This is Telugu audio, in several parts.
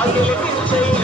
आगे लेकिन सही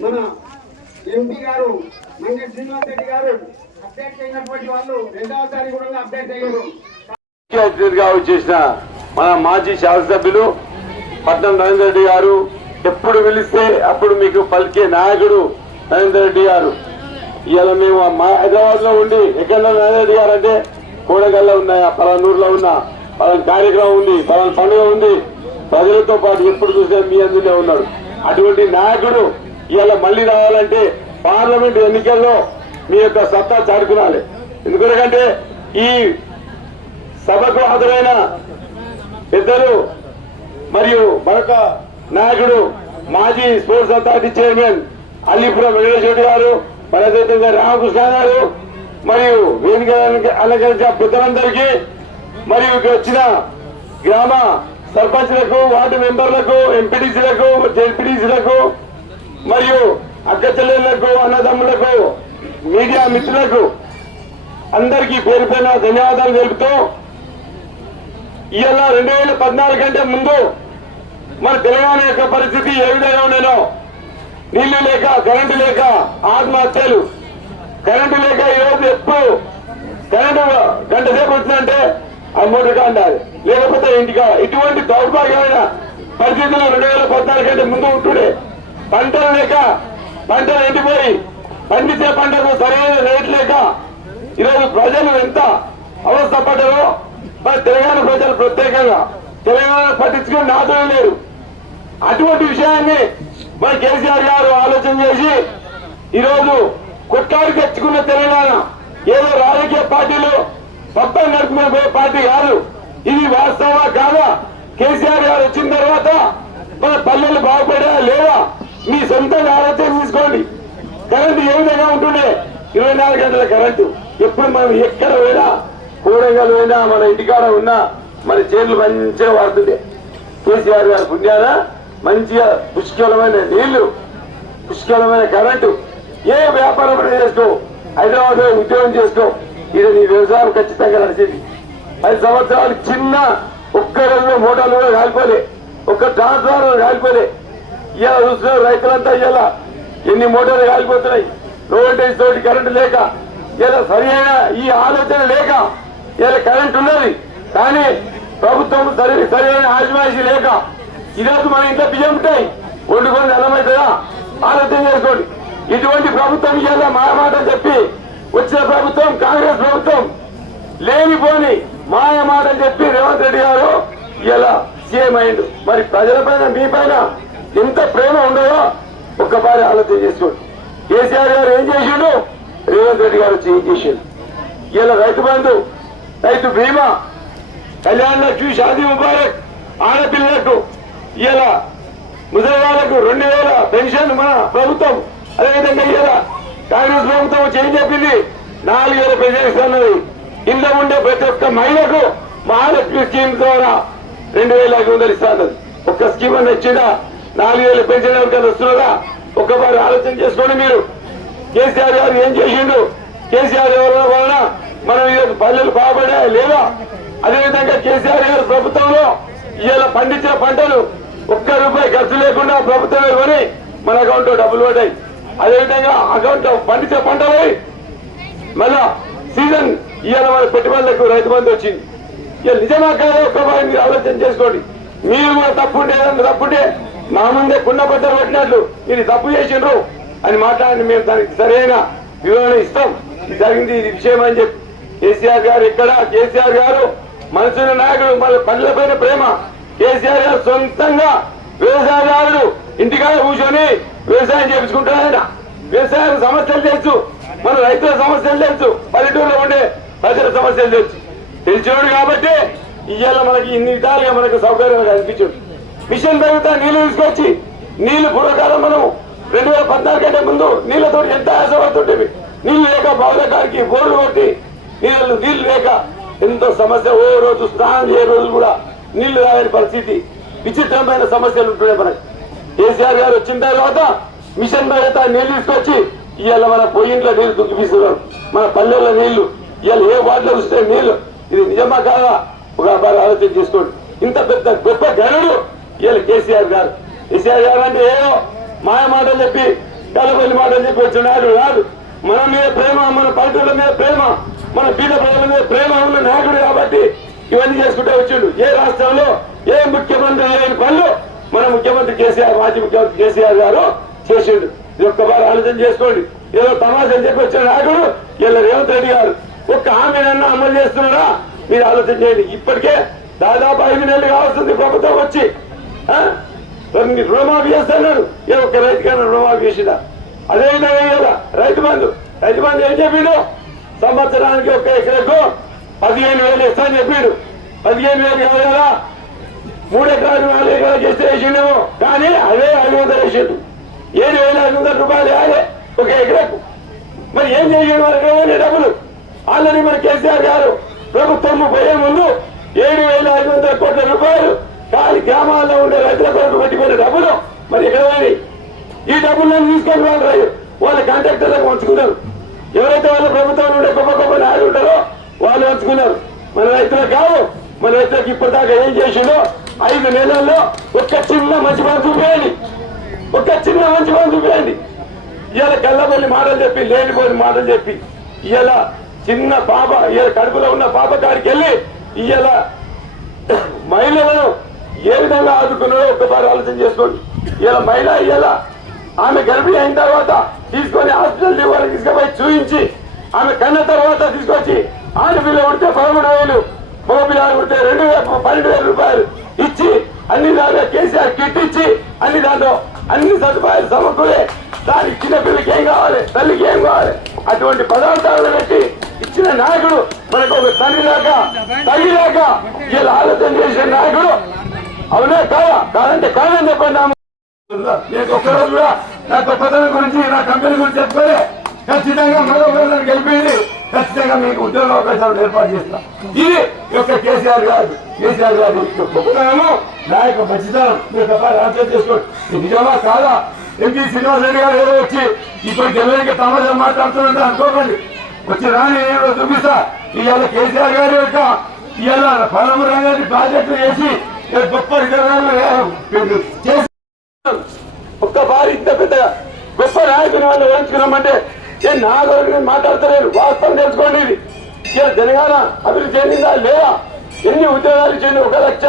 మన ఎంపీ గారు మంగళ శ్రీనివాస్ రెడ్డి గారు అప్డేట్ అయినటువంటి వాళ్ళు రెండవసారి కూడా అప్డేట్ అయ్యారు. ముఖ్య అతిథిగా వచ్చేసిన మన మాజీ శాసనసభ్యులు పట్నం నరేందర్ రెడ్డి గారు ఎప్పుడు పిలిస్తే అప్పుడు మీకు పలికే నాయకుడు నరేందర్ రెడ్డి గారు. ఇవాళ మేము మా హైదరాబాద్లో ఉండి ఎక్కడ నరేందర్ రెడ్డి గారు అంటే కోడగల్లో ఉన్నాయా పలానూరులో ఉన్నా పలానా కార్యక్రమం ఉంది పలానా పండుగ ఉంది ప్రజలతో పాటు ఎప్పుడు చూస్తే మీ అందులో ఉన్నాడు. అటువంటి నాయకుడు ఇవాళ మళ్ళీ రావాలంటే పార్లమెంట్ ఎన్నికల్లో మీ యొక్క సత్తా చాటుకునాలి ఎందుకంటే ఈ సభకు హాజరైన పెద్దలు మరియు మరొక నాయకుడు మాజీ sports authority chairman Allipuram Venkateswari గారు మరి అదేవిధంగా రామకృష్ణ గారు మరియు వేదిక అలంకరించిన పెద్దలందరికీ మరియు ఇక్కడ వచ్చిన గ్రామ సర్పంచ్లకు వార్డు మెంబర్లకు ఎంపీటీసీలకు జెడ్పీటీసీలకు మరియు అక్క చెల్లెళ్ళకు అన్నదమ్ములకు మీడియా మిత్రులకు అందరికీ పేరు పైన ధన్యవాదాలు తెలుపుతూ ఇవాళ రెండు వేల పద్నాలుగు కంటే ముందు మన తెలంగాణ యొక్క పరిస్థితి ఏ విధంగా ఉండేనో నీళ్ళు లేక కరెంటు లేక ఆత్మహత్యలు. కరెంటు లేక ఈరోజు ఎప్పుడు కరెంటు గంట సేపు వచ్చిందంటే ఆ మోటార్ కాండాలి లేకపోతే ఇంటికా. ఇటువంటి దౌర్భాగ్యమైన పరిస్థితులు రెండు వేల పద్నాలుగు కంటే ముందు ఉంటుండే. పంటలు లేక పంటలు ఎండిపోయి పండించే పంటకు సరైన రేట్ లేక ఈరోజు ప్రజలు ఎంత అవస్థ పడ్డారో మరి తెలంగాణ ప్రజలు ప్రత్యేకంగా తెలంగాణ పట్టించుకుని నాదులు లేరు. అటువంటి విషయాన్ని మరి కేసీఆర్ గారు ఆలోచన చేసి ఈరోజు కొట్లాడి తెచ్చుకున్న తెలంగాణ ఏదో రాజకీయ పార్టీలు పబ్బం నడుపుకునే పార్టీ కాదు. ఇది వాస్తవా కాదా? కేసీఆర్ గారు వచ్చిన తర్వాత మన పల్లెలు బాగుపడా లేదా మీ సొంత ఆలోచన తీసుకోండి. కరెంటు ఏ విధంగా ఉంటుండే? ఇరవై నాలుగు గంటల కరెంటు. ఎప్పుడు మనం ఎక్కడ పోయినా కూడగలు పోయినా మన ఇంటికాడ ఉన్నా మన చేతులు మంచిగా వాడుతుండే. కేసీఆర్ గారి పుణ్యాన మంచిగా పుష్కలమైన నీళ్ళు పుష్కలమైన కరెంటు. ఏ వ్యాపారం చేసుకో. హైదరాబాద్లో ఉద్యోగం చేసుకో. ఇది నీ వ్యవసాయం ఖచ్చితంగా నడిచింది. పది సంవత్సరాలు చిన్న ఒక్క రెండు మోటార్లు కూడా కాలిపోలే. ఒక్క ట్రాన్స్ఫార్మర్ కాలిపోలే. ఇలా చూస్తున్నారు రైతులంతా ఇలా ఎన్ని మోటార్లు కాలిపోతున్నాయి? లో వోల్టేజ్ తోటి కరెంటు లేక ఇలా సరి ఈ ఆలోచన లేక ఇలా కరెంట్ ఉన్నది. కానీ ప్రభుత్వం సరి సరి అయిన ఆజమాయిషి లేక ఈరోజు మన ఇంట్లో బియ్యం ఉంటాయి వండుకొని అన్నమవుతుందా ఆలోచన చేసుకోండి. ఇటువంటి ప్రభుత్వం ఇవాళ మా మాట చెప్పి వచ్చిన ప్రభుత్వం కాంగ్రెస్ ప్రభుత్వం లేనిపోని మాయ మాట చెప్పి రేవంత్ రెడ్డి గారు ఇలా సీఎం అయిండు. మరి ప్రజల పైన మీ పైన ఎంత ప్రేమ ఉండదో ఒక్కసారి ఆలోచన చేసుకోండి. కేసీఆర్ గారు ఏం చేసిండు? రేవంత్ రెడ్డి గారు వచ్చి ఏం చేసిండు? ఇలా రైతు బంధు రైతు బీమా కళ్యాణ లక్ష్మి షాదీ ముబారక్ ఆడపిల్లలకు ఇలా ముసలివాళ్ళకు రెండు వేల పెన్షన్ మన ప్రభుత్వం. అదేవిధంగా ఇలా కాంగ్రెస్ ప్రభుత్వం చేంజ్ చెప్పింది? నాలుగు వేల పెన్షన్ ఇస్తున్నది ఇంట్లో ఉండే ప్రతి ఒక్క మహిళకు మహాలక్ష్మి స్కీమ్ ద్వారా రెండు వేల ఐదు వందలు ఇస్తున్నది ఒక్క స్కీమ్ అని వచ్చిందా నాలుగు వేలు పెన్షన్ ఎవరికైనా వస్తున్నదా ఒక్కసారి ఆలోచన చేసుకోండి మీరు. కేసీఆర్ గారు ఏం చేసిండు? కేసీఆర్ ఎవరి వలన మనం ఈరోజు పల్లెలు బాగుపడా లేదా అదేవిధంగా కేసీఆర్ గారు ప్రభుత్వంలో ఇవాళ పండించిన పంటలు ఒక్క రూపాయి ఖర్చు లేకుండా ప్రభుత్వమే కొని మన అకౌంట్లో డబ్బులు పడ్డాయి. అదేవిధంగా అకౌంట్ పండించిన పంటలు మళ్ళా సీజన్ ఇవాళ మన పెట్టుబడులకు రైతు బంధు వచ్చింది. ఇక నిజమా కాదు? ఒక్కసారి మీరు ఆలోచన చేసుకోండి. మీరు కూడా తప్పుంటే ఏదన్నా తప్పుంటే మా ముందే కుండ బట్టలు పెట్టినట్లు మీరు తప్పు చేసిండ్రు అని మాట్లాడి మేము దానికి సరైన వివరణ ఇస్తాం. ఇది జరిగింది ఇది విషయం అని చెప్పి కేసీఆర్ గారు ఇక్కడ కేసీఆర్ గారు మనసున్న నాయకుడు వాళ్ళ పనులపైన ప్రేమ. కేసీఆర్ గారు సొంతంగా వ్యవసాయదారుడు ఇంటికాడ కూర్చొని వ్యవసాయం చేపించుకుంటాడు ఆయన. వ్యవసాయ సమస్యలు తెలుసు మన రైతుల సమస్యలు తెలుసు పల్లెటూరులో ఉండే ప్రజల సమస్యలు తెలుసు. తెలిసినోడు కాబట్టి ఇవాళ మనకి ఇన్ని విధాలుగా మనకు సౌకర్యం కల్పించాడు. మిషన్ పెరుగుతా నీళ్ళు తీసుకొచ్చి నీళ్ళు పూర్వకాలం మనం రెండు వేల పద్నాలుగు కంటే ముందు నీళ్ళతో ఎంత ఆశపడుతుంటేవి నీళ్ళు లేక బావులకానికి బోర్లు కొట్టి నీళ్ళు నీళ్ళు లేక ఎంతో సమస్య ఓ రోజు స్నానం చేయ రోజు కూడా నీళ్ళు రాలేని పరిస్థితి. విచిత్రమైన సమస్యలు ఉంటున్నాయి మనకి. కేసీఆర్ గారు వచ్చిన తర్వాత మిషన్ పెడతా నీళ్ళు తీసుకొచ్చి ఇవాళ మన పొయ్యింట్లో నీళ్ళు దుక్కిపిస్తున్నారు మన పల్లెల్లో నీళ్ళు ఇవాళ ఏ వాటిలో చూస్తే నీళ్ళు. ఇది నిజమా కాదా? ఒక ఆలోచన చేసుకోండి. ఇంత పెద్ద గొప్ప గనుడు కేసీఆర్ గారు. కేసీఆర్ గారు అంటే ఏదో మాయ మాటలు చెప్పి కలపల్లి మాటలు చెప్పి వచ్చినాడు కాదు. మన మీద ప్రేమ మన పల్లెటూళ్ళ మీద ప్రేమ మన బీద ప్రజల మీద ప్రేమ ఉన్న నాయకుడు కాబట్టి ఇవన్నీ చేసుకుంటూ వచ్చిండు. ఏ రాష్ట్రంలో ఏ ముఖ్యమంత్రి లేని పనులు మన ముఖ్యమంత్రి కేసీఆర్ మాజీ ముఖ్యమంత్రి కేసీఆర్ గారు చేసిండు. ఇది ఒక్కసారి ఆలోచన చేసుకోండి. ఏదో తమాషా చెప్పి వచ్చిన నాయకుడు వీళ్ళ రేవంత్ రెడ్డి గారు. ఒక్క హామీనన్నా అమలు చేస్తున్నారా మీరు ఆలోచన చేయండి. ఇప్పటికే దాదాపు ఐదు నెలలు కావాల్సింది ప్రభుత్వం వచ్చి ఆ? రుణమాఫీ చేస్తున్నాడు ఏ ఒక్క రైతుకైనా రుణమాఫీ చేసినా అదే విధంగా రైతు బంధు. రైతు బంధు ఏం చెప్పిండు? సంవత్సరానికి ఒక ఎకరకు పదిహేను వేలు ఇస్తాను చెప్పిండు. పదిహేను వేలు కాదు కదా మూడు ఎకరాలు నాలుగు ఎకరాలు చేస్తే వేసిండేమో. కానీ అదే ఐదు వందలు వేసిండు. ఏడు వేల ఐదు వందల రూపాయలు వేయాలి ఒక ఎకరకు. మరి ఏం చేయడం వాళ్ళకి డబ్బులు. ఆల్రెడీ మన కేసీఆర్ గారు ప్రభుత్వం పోయే ముందు ఏడు వేల ఐదు వందల కోట్ల రూపాయలు గ్రామాల్లో ఉండే రైతుల కొరకు పెట్టిపోయిన డబ్బులు మరి ఎక్కడ ఈ డబ్బులను తీసుకొని వాళ్ళు రైతు వాళ్ళ కాంట్రాక్టర్లకు పంచుకున్నారు. ఎవరైతే వాళ్ళ ప్రభుత్వం ఉండే గొప్ప గొప్ప నాయుడు ఉంటారో వాళ్ళు పంచుకున్నారు. మన రైతులకు కావు మన రైతులకు ఇప్పటిదాకా ఏం చేసిండో ఐదు నెలల్లో ఒక్క చిన్న మంచి పని చూపేయండి ఒక్క చిన్న మంచి పని చూపేయండి ఇవాళ కళ్ళబల్లి మాటలు చెప్పి లేనిపోని మాటలు చెప్పి ఇవాళ చిన్న పాప ఇవాళ కడుపులో ఉన్న పాప కాడికి వెళ్ళి ఇవాళ మహిళలను ఏ విధంగా ఆదుకున్నాడో ఒక్కసారి ఆలోచన చేసుకోండి. ఇలా మహిళ ఇలా ఆమె గర్భిణి అయిన తర్వాత తీసుకొని హాస్పిటల్ వాళ్ళకి తీసుకుపోయి చూపించి ఆమె కన్న తర్వాత తీసుకొచ్చి ఆడపిల్ల ఉంటే పదమూడు వేలు మగపిల్లలు ఉంటే రెండు వేల పన్నెండు వేల రూపాయలు ఇచ్చి అన్ని దాంట్లో కేసీఆర్ కిట్ ఇచ్చి అన్ని దాంట్లో అన్ని సదుపాయాలు సమకూరే. దానికి చిన్నపిల్లకి ఏం కావాలి? తల్లికి ఏం కావాలి? అటువంటి పదార్థాలను పెట్టి ఇచ్చిన నాయకుడు మనకు ఒక తల్లి లేక తల్లి లేక ఇలా ఆలోచన చేసిన నాయకుడు అవునా? కాదా? కాదంటే కాదని చెప్పండి ఆ నేను ఒక్కరోజు కూడా నా గొప్పతనం గురించి నా కంపెనీ గురించి చెప్పలే ఖచ్చితంగా మరో ఒకరిని గెలిపింది ఖచ్చితంగా మీకు ఉద్యోగ అవకాశాలు ఏర్పాటు చేస్తా. ఇది యొక్క కేసీఆర్ గారు కేసీఆర్ గారు యొక్క గొప్పతనము. నా యొక్క మంచితనం మీరు ఒకసారి ఆలోచన చేసుకోండి. నిజమా? కాదా? ఎంపీ శ్రీనివాస్ రెడ్డి గారు ఏదో వచ్చి ఇప్పుడు గెలవడానికి సమాజం మాట్లాడుతున్నారు అనుకోకండి. వచ్చి రాని నేను చూపిస్తా. ఇవాళ కేసీఆర్ గారి యొక్క ఇవాళ పరమ రంగాన్ని ప్రాజెక్టులు చేసి గొప్ప చేసి ఒక్క బారి ఇంత పెద్ద గొప్ప నాయకుని వాళ్ళు నేర్చుకున్నామంటే ఏ నా మాట్లాడతలేరు వాస్తవం తెలుసుకోండి ఇది. ఇలా తెలంగాణ అభివృద్ధి చెందిందా లేదా? ఎన్ని ఉద్యోగాలు ఇచ్చింది ఒక లక్ష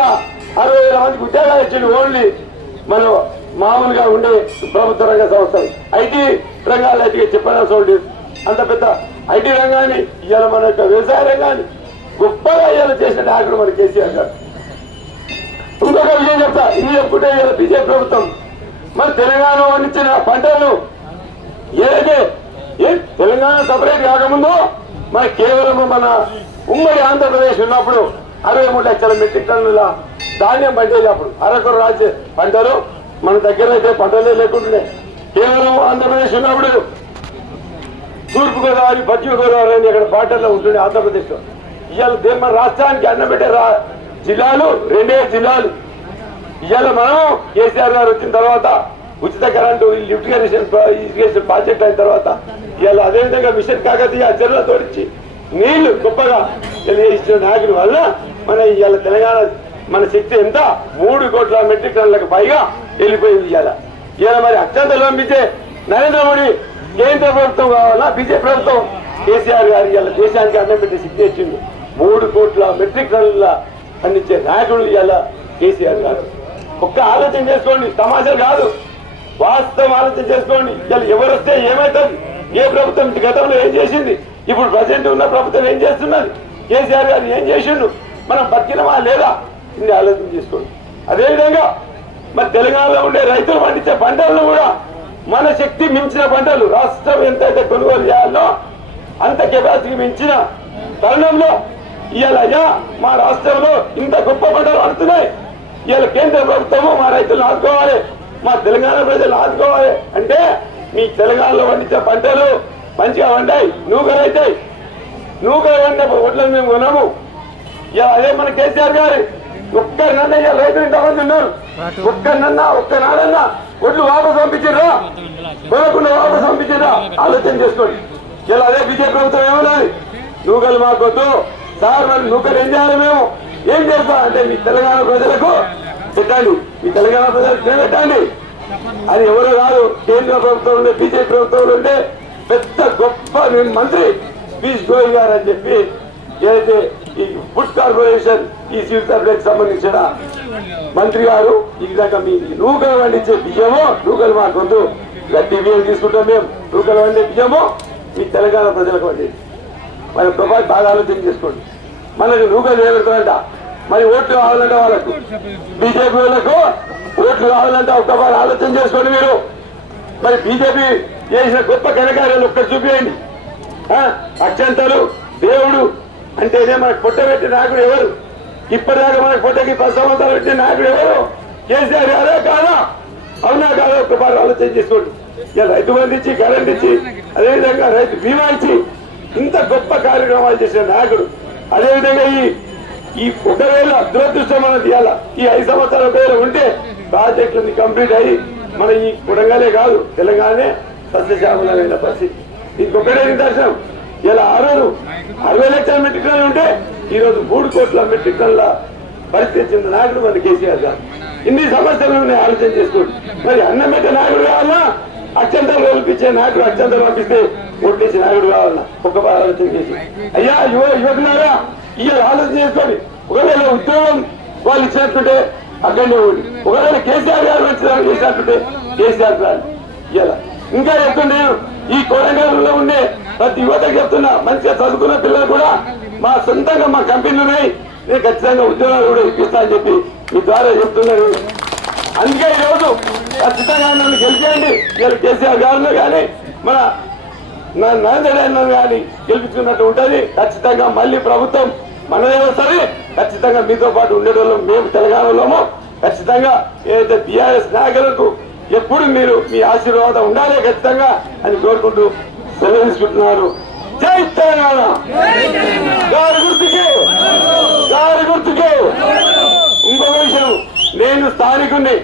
అరవై వేల మందికి ఉద్యోగాలు ఇచ్చింది ఓన్లీ మనం మామూలుగా ఉండే ప్రభుత్వ రంగ సంస్థలు. ఐటీ రంగాలు అయితే చెప్పాల్సిన అంత పెద్ద ఐటీ రంగాన్ని ఇవాళ మన యొక్క వ్యవసాయ రంగాన్ని గొప్పగా ఇవాళ చేసిన నాయకుడు మన కేసీఆర్ గారు. ఇంకొక విషయం చెప్తా ఇది చెప్పుకుంటే బీజేపీ ప్రభుత్వం. మన తెలంగాణ వండించిన పంటలను ఏదైతే ఏ తెలంగాణ సపరేట్ కాకముందో మన కేవలం మన ఉమ్మడి ఆంధ్రప్రదేశ్ ఉన్నప్పుడు అరవై మూడు లక్షల మెట్రిక్ టన్నుల ధాన్యం పండేది అప్పుడు. అరకు రాజ్య పంటలు మన దగ్గర అయితే పంటలే లేకుంటున్నాయి. కేవలం ఆంధ్రప్రదేశ్ ఉన్నప్పుడు తూర్పు గోదావరి పశ్చిమ గోదావరి అని ఇక్కడ బార్డర్లో ఉంటుండే ఆంధ్రప్రదేశ్లో ఇవాళ మన రాష్ట్రానికి అన్నం పెట్టే రా- జిల్లాలు రెండే జిల్లాలు. ఇవాళ మనం కేసీఆర్ గారు వచ్చిన తర్వాత ఉచిత కరెంటు ఈ లిఫ్ట్ ఇరిగేషన్ ఇరిగేషన్ ప్రాజెక్ట్ అయిన తర్వాత ఇవాళ అదేవిధంగా మిషన్ కాకతీయ చెరువుల తోడించి నీళ్ళు గొప్పగా తెలియజేసిన నాయకుల వల్ల మన ఇవాళ తెలంగాణ మన శక్తి ఎంత? మూడు కోట్ల మెట్రిక్ టన్నులకు పైగా వెళ్ళిపోయింది ఇవాళ ఇవాళ మరి అత్యంత పంపించే నరేంద్ర మోడీ కేంద్ర ప్రభుత్వం కావాలా? బీజేపీ ప్రభుత్వం? కేసీఆర్ గారు ఇవాళ దేశానికి అన్నం పెట్టి శక్తి ఇచ్చింది మూడు కోట్ల మెట్రిక్ టన్నుల అందించే నాయకుడు ఇవాళ కేసీఆర్ గారు. ఒక్క ఆలోచన చేసుకోండి సమాజం కాదు. వాస్తవం ఆలోచన చేసుకోండి. ఇవాళ ఎవరు వస్తే ఏమవుతుంది ఏ ప్రభుత్వం గతంలో ఏం చేసింది? ఇప్పుడు ప్రజెంట్ ఉన్న ప్రభుత్వం ఏం చేస్తున్నది? కేసీఆర్ గారు ఏం చేసిండు మనం బతికినమా లేదా? ఇన్ని ఆలోచన చేసుకోండి. అదేవిధంగా మరి తెలంగాణలో ఉండే రైతులు పండించే పంటలను కూడా మన శక్తి మించిన పంటలు రాష్ట్రం ఎంతైతే కొనుగోలు చేయాలో అంత కెపాసిటీ మించిన తరుణంలో ఇవాళ మా రాష్ట్రంలో ఇంత గొప్ప పంటలు పడుతున్నాయి ఇవాళ కేంద్ర ప్రభుత్వము మా రైతులను ఆదుకోవాలి మా తెలంగాణ ప్రజలు ఆదుకోవాలి. అంటే మీ తెలంగాణలో పండించే పంటలు మంచిగా వండాయి నూకలైతాయి నూకలు వండే వడ్లను మేము కొనము. ఇవాళ అదే మన కేసీఆర్ గారు ఒక్కరినన్నా ఇవాళ రైతులు ఇంతమంది ఉన్నారు. ఒక్కరినన్నా ఒక్కనాడన్నా ఒడ్లు వాపసు పంపించారా కొనకుండా వాపసు పంపించారా ఆలోచన చేసుకోండి. ఇలా అదే బీజేపీ ప్రభుత్వం ఏమన్నది? నూకలు మాకొద్దు. సార్ మరి నూకలు ఏం చేయాలి మేము? ఏం చేస్తా? అంటే మీ తెలంగాణ ప్రజలకు పెట్టండి. మీ తెలంగాణ ప్రజలకు పెట్టండి. అది ఎవరు కాదు. కేంద్ర ప్రభుత్వం ఉండే బీజేపీ ప్రభుత్వం ఉండే పెద్ద గొప్ప మంత్రి పీయూష్ గోయల్ గారు అని చెప్పి ఏదైతే ఈ ఫుడ్ కార్పొరేషన్ ఈ సివిల్ సప్లైకి సంబంధించిన మంత్రి గారు ఈ విధంగా మీ నూకలు పండించే బియ్యము నూకలు మాకు వద్దు. గట్టి బియ్యం తీసుకుంటాం మేము. నూకలు వండే బియ్యము మీ తెలంగాణ ప్రజలకు వండి మరి ప్రభావి బాగా ఆలోచన చేసుకోండి. మనకు రూపాయలు నిలబెడతారంట మరి ఓట్లు కావాలంటే వాళ్ళకు బీజేపీ వాళ్ళకు ఓట్లు కావాలంటే ఒక్కసారి ఆలోచన చేసుకోండి మీరు. మరి బీజేపీ చేసిన గొప్ప ఘనకార్యాలు ఒక్కటి చూపించండి ఆ, అత్యంతలు దేవుడు అంటేనే మనకు పొట్ట పెట్టి నాయకుడు ఎవరు? ఇప్పటిదాకా మనకు పొట్టకి పది సంవత్సరాలు పెట్టిన నాయకుడు ఎవరు? కేసీఆర్ గారే కాదా? అవునా కాదా? ఒక్కసారి ఆలోచన చేసుకోండి. ఇలా రైతు బంధు ఇచ్చి కరెంట్ ఇచ్చి అదేవిధంగా రైతు బీమా ఇచ్చి కార్యక్రమాలు చేసిన నాయకుడు. అదేవిధంగా ఈ ఈ ఒకవేళ దురదృష్టం మనం తీయాల ఈ ఐదు సంవత్సరాలు ఒకవేళ ఉంటే ప్రాజెక్టులన్నీ కంప్లీట్ అయ్యి మన ఈ కొడంగలే కాదు తెలంగాణనే సస్యశ్యామలమైన పరిస్థితి. దీనికి ఒకటే నిదర్శనం. ఇలా ఆ రోజు అరవై లక్షల మెట్రిక్ టన్లు ఉంటే ఈ రోజు మూడు కోట్ల మెట్రిక్ టన్ల పరిస్థితి చెందిన నాయకుడు మన కేసీఆర్ గారు. ఇన్ని సమస్యలను ఉన్నాయి ఆలోచన చేసుకోండి. మరి అన్నం పెట్టే నాయకుడు కావాలా? అత్యంతలు కల్పించే నాయకుడు అత్యంతలు పంపిస్తే కొట్టేసి నాయకుడు కావాలా? ఒక్క ఆలోచన చేసి అయ్యా యువ యువకులారా ఇవాళ ఆలోచన చేసుకోండి. ఒకవేళ ఉద్యోగం వాళ్ళు ఇచ్చినట్టుంటే అక్కడనే ఓడి ఒకవేళ కేసీఆర్ గారు వచ్చినారు చేసినట్టుంటే కేసీఆర్ గారు. ఇలా ఇంకా చెప్తుండే ఈ కోరంగల్లో ఉండే ప్రతి యువతకు చెప్తున్నా మంచిగా చదువుకున్న పిల్లలు కూడా మా సొంతంగా మా కంపెనీలు ఉన్నాయి. నేను ఖచ్చితంగా ఉద్యోగాలు కూడా ఇప్పిస్తా అని చెప్పి మీ ద్వారా చెప్తున్నారు అందుకే ఈరోజు రోజు ఖచ్చితంగా నన్ను గెలిచేయండి. ఇలా కేసీఆర్ గారిలో కానీ మన నా- కానీ గెలిపించుకున్నట్టు ఉంటుంది. ఖచ్చితంగా మళ్ళీ ప్రభుత్వం మనదేమో సరే ఖచ్చితంగా మీతో పాటు ఉండేటోళ్ళం. మేము తెలంగాణలోము ఖచ్చితంగా ఏదైతే బీఆర్ఎస్ నాయకులకు ఎప్పుడు మీరు మీ ఆశీర్వాదం ఉండాలి ఖచ్చితంగా అని కోరుకుంటూ సెలవు తీసుకుంటున్నారు. జై తెలంగాణ! గారి గుర్తుకే! గారి గుర్తుకే! ఇంకొక విషయం నేను స్థానికుణ్ణి.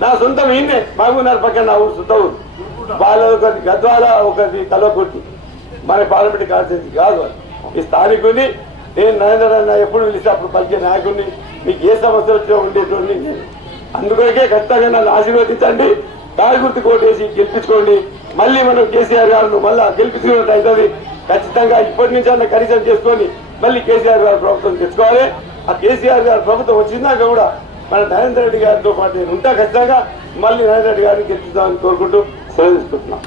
నా సొంతం ఈయనే మహబూబ్నగర్ పక్కన నా ఊరు సొంత ఊరు. వాళ్ళ ఒకటి గద్వాల ఒకటి తలకొట్టి. మన పార్లమెంట్ కాన్స్టిట్యూన్సీ కాదు ఈ స్థానికుని నేను నరేంద్ర ఎప్పుడు పిలిస్తే అప్పుడు పలికే నాయకుడిని మీకు ఏ సమస్య వచ్చినా ఉండేటువంటి నేను. అందుకొరకే ఖచ్చితంగా నన్ను ఆశీర్వదించండి. దారి గుర్తు కోటేసి గెలిపించుకోండి. మళ్ళీ మనం కేసీఆర్ గారు మళ్ళా గెలిపించుకున్నట్టు అవుతుంది ఖచ్చితంగా ఇప్పటి నుంచి అన్న కనీసం చేసుకొని మళ్ళీ కేసీఆర్ గారు ప్రభుత్వం తెచ్చుకోవాలి. ఆ కేసీఆర్ గారి ప్రభుత్వం వచ్చిందాక కూడా మన నరేంద్ర రెడ్డి గారితో పాటు నేను ఉంటా ఖచ్చితంగా. మళ్ళీ నరేంద్ర రెడ్డి గారిని గెలిపిస్తామని కోరుకుంటూ సెలవు తీసుకుంటున్నాం